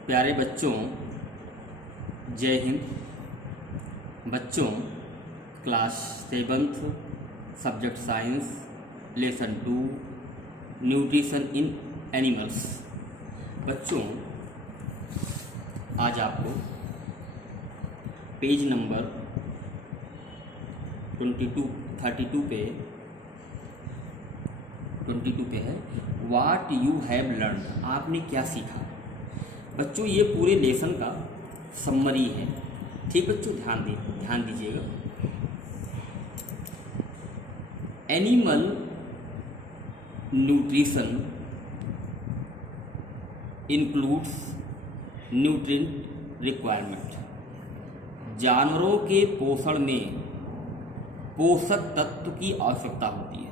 प्यारे बच्चों, जय हिंद। बच्चों, class 7th subject science lesson 2 nutrition in animals. बच्चों, आज आपको पेज नंबर 32 पे है व्हाट यू हैव लर्न। आपने क्या सीखा। बच्चों, ये पूरे लेसन का समरी है। ठीक बच्चों, ध्यान दीजिएगा। Animal nutrition includes nutrient requirement. जानवरों के पोषण में पोषक तत्व की आवश्यकता होती है।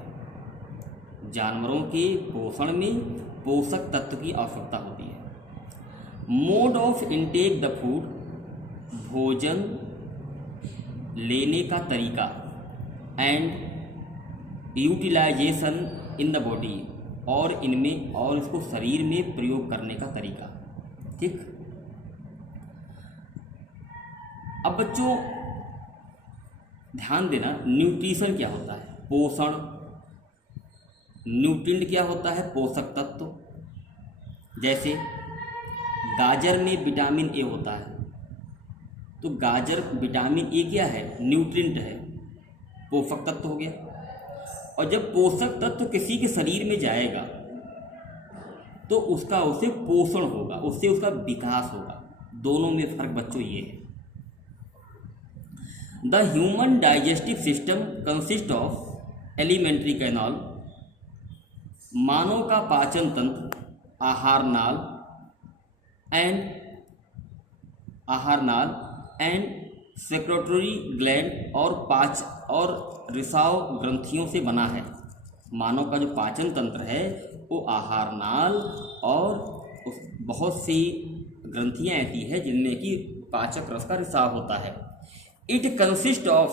जानवरों के पोषण में पोषक तत्व की आवश्यकता होती है। Mode of intake the food, भोजन लेने का तरीका, and utilization in the body, और इनमें और इसको शरीर में प्रयोग करने का तरीका। ठीक। अब बच्चों ध्यान देना, न्यूट्रिशन क्या होता है? पोषण। न्यूट्रिएंट क्या होता है? पोषक तत्व। जैसे गाजर में विटामिन ए होता है, तो गाजर विटामिन ए क्या है? न्यूट्रिएंट है, पोषक तत्व हो गया। और जब पोषक तत्व किसी के शरीर में जाएगा तो उससे पोषण होगा, उससे उसका विकास होगा। दोनों में फर्क बच्चों ये है। The human digestive system consist of alimentary canal. मानव का पाचन तंत्र आहार नाल एंड सेक्रेटरी ग्लैंड और रिसाव ग्रंथियों से बना है। मानव का जो पाचन तंत्र है वो आहार नाल और बहुत सी ग्रंथियां ऐसी हैं जिनमें कि पाचक रस का रिसाव होता है। इट कंसिस्ट ऑफ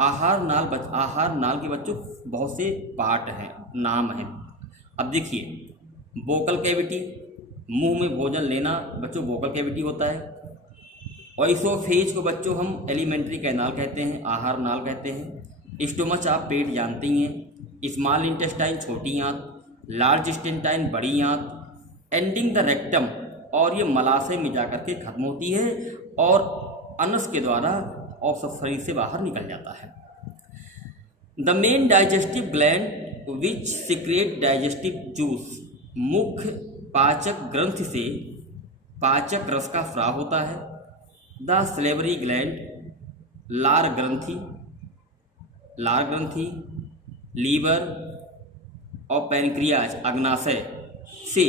आहार नाल के बच्चों बहुत से पार्ट हैं, नाम हैं। अब देखिए, वोकल कैविटी, मुंह में भोजन लेना बच्चों वोकल कैविटी होता है। ऑइसोफेज को बच्चों हम एलिमेंट्री कैनाल कहते हैं, आहार नाल कहते हैं। स्टोमच आप पेट जानते ही हैं। स्मॉल इंटेस्टाइन छोटी आंत, लार्ज इंटेस्टाइन बड़ी आंत, एंडिंग द रेक्टम, और ये मलाशय में जाकर के खत्म होती है और अनस के द्वारा औसत शरीर से बाहर निकल जाता है। The main digestive gland which secrete digestive juice. मुख्य पाचक ग्रंथि से पाचक रस का स्राव होता है। द सलेवरी ग्लैंड, लार ग्रंथि, लीवर और पैनक्रियाज अग्नाशय से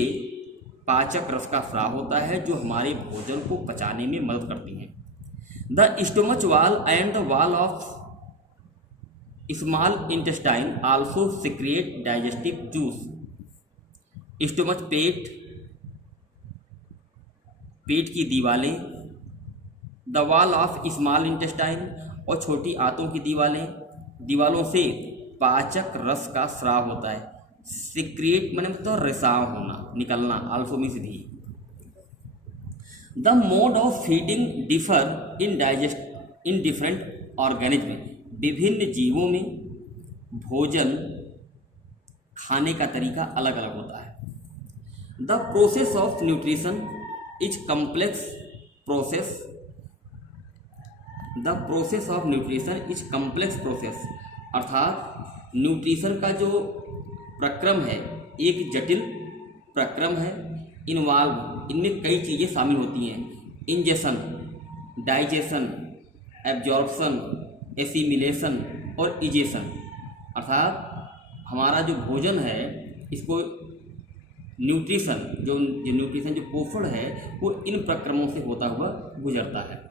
पाचक रस का स्राव होता है जो हमारे भोजन को पचाने में मदद करती हैं। The stomach wall and the wall of small intestine also secrete digestive juice. Stomach पेट की दीवारें, the wall of small intestine, और छोटी आंतों की दीवालों से पाचक रस का स्राव होता है। सिक्रिएट मतलब तो रिसाव होना, निकलना, आल्सो मीन्स भी। The mode of feeding differ in different organism. विभिन्न जीवों में भोजन खाने का तरीका अलग अलग होता है। The process of nutrition is complex process. The process of nutrition is complex process, अर्थात न्यूट्रिशन का जो प्रक्रम है एक जटिल प्रक्रम है। इनमें कई चीज़ें शामिल होती हैं। इंजेशन, डाइजेशन, एब्जॉर्प्शन, एसिमिलेशन और इजेशन, अर्थात हमारा जो भोजन है इसको न्यूट्रिशन जो पोषण है वो इन प्रक्रमों से होता हुआ गुजरता है।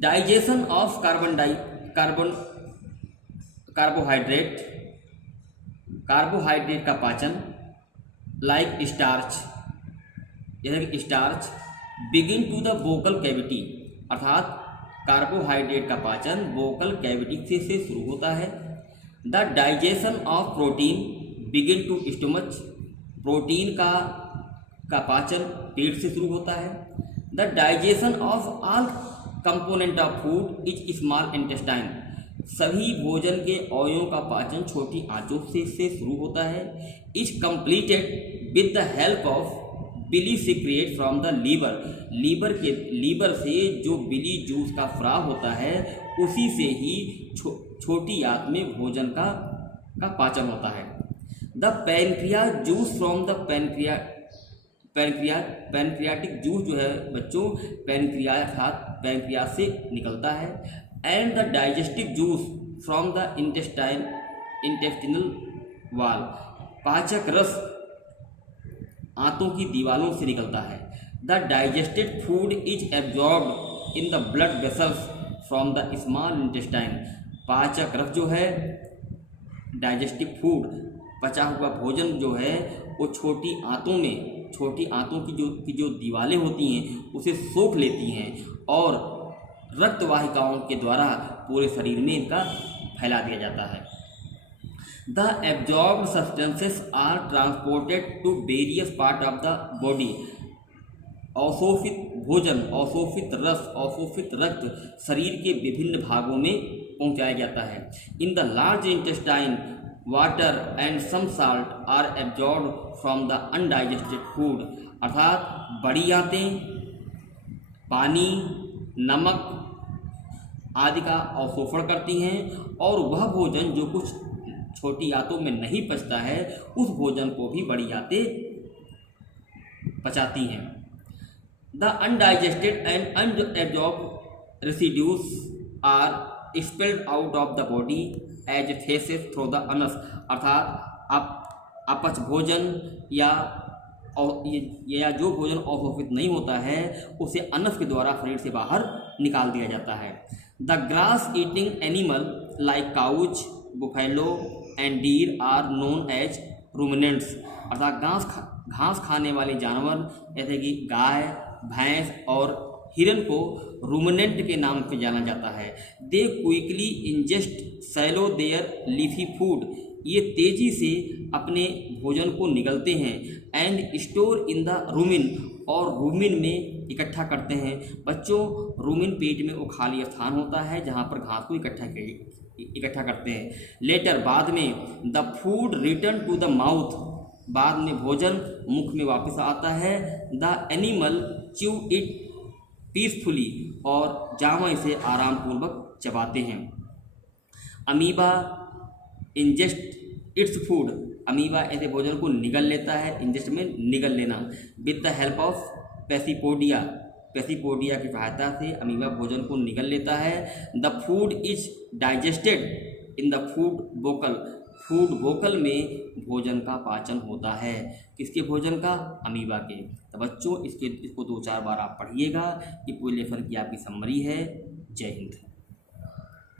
डाइजेशन ऑफ कार्बोहाइड्रेट का पाचन, लाइक स्टार्च, जैसे कि starch begin to the vocal cavity, अर्थात कार्बोहाइड्रेट का पाचन वोकल कैविटी से शुरू होता है। The digestion of protein begin to stomach, protein का का पाचन पेट से शुरू होता है। The digestion of all component of food is small intestine, सभी भोजन के अवयवों का पाचन छोटी आंतों से शुरू होता है। Is completed with the help of bile secret from the liver से जो बिली जूस का स्राव होता है उसी से ही छोटी आंत में भोजन का पाचन होता है। The pancreas juice from the pancreatic juice जो है बच्चों पैनक्रियाज से निकलता है। And the digestive juice from the intestinal वाल, पाचक रस आंतों की दीवारों से निकलता है। The digested food is absorbed in the blood vessels from the small intestine, पाचक रस जो है डाइजेस्टिव फूड पचा हुआ भोजन जो है वो छोटी आंतों की जो दीवारें होती हैं उसे सोख लेती हैं और रक्त वाहिकाओं के द्वारा पूरे शरीर में इनका फैला दिया जाता है। The absorbed substances are transported to various part of the body, अवशोषित भोजन, अवशोषित रस, अवशोषित रक्त शरीर के विभिन्न भागों में पहुंचाया जाता है। In the large intestine water and some salt are absorbed from the undigested food, अर्थात बड़ी आंतें पानी, नमक आदि का अवशोषण करती हैं और वह भोजन जो कुछ छोटी आंतों में नहीं पचता है उस भोजन को भी बड़ी आंतें पचाती हैं। The undigested and unabsorbed residues are expelled out of the body as faeces through the anus, अर्थात अपच भोजन या जो भोजन अवशोषित नहीं होता है उसे अनस के द्वारा शरीर से बाहर निकाल दिया जाता है। The grass eating animal like cow, buffalo and deer are known as ruminants, अर्थात घास खाने वाले जानवर जैसे कि गाय, भैंस और हिरन को रूमिनेंट के नाम से जाना जाता है। They quickly ingest swallow their leafy food, ये तेजी से अपने भोजन को निगलते हैं। And store in the rumen, और रूमिन में इकट्ठा करते हैं। बच्चों रूमिन पेट में वो खाली स्थान होता है जहाँ पर घास को इकट्ठा करते हैं। लेटर बाद में the food return to the mouth, बाद में भोजन मुख में वापस आता है। The animal chew it peacefully, और जानवर इसे आराम पूर्वक चबाते हैं। Amoeba ingest its food, amoeba ऐसे भोजन को निगल लेता है, इंजेस्ट में निगल लेना। विद द हेल्प ऑफ पैसिपोडिया, पैसिपोडिया की सहायता से अमीबा भोजन को निगल लेता है। The food is digested in the food vocal, food vocal में भोजन का पाचन होता है। किसके भोजन का? अमीबा के। तो बच्चों इसको 2-4 बार आप पढ़िएगा। ये पूरे लेसन की आपकी समरी है। जय हिंद।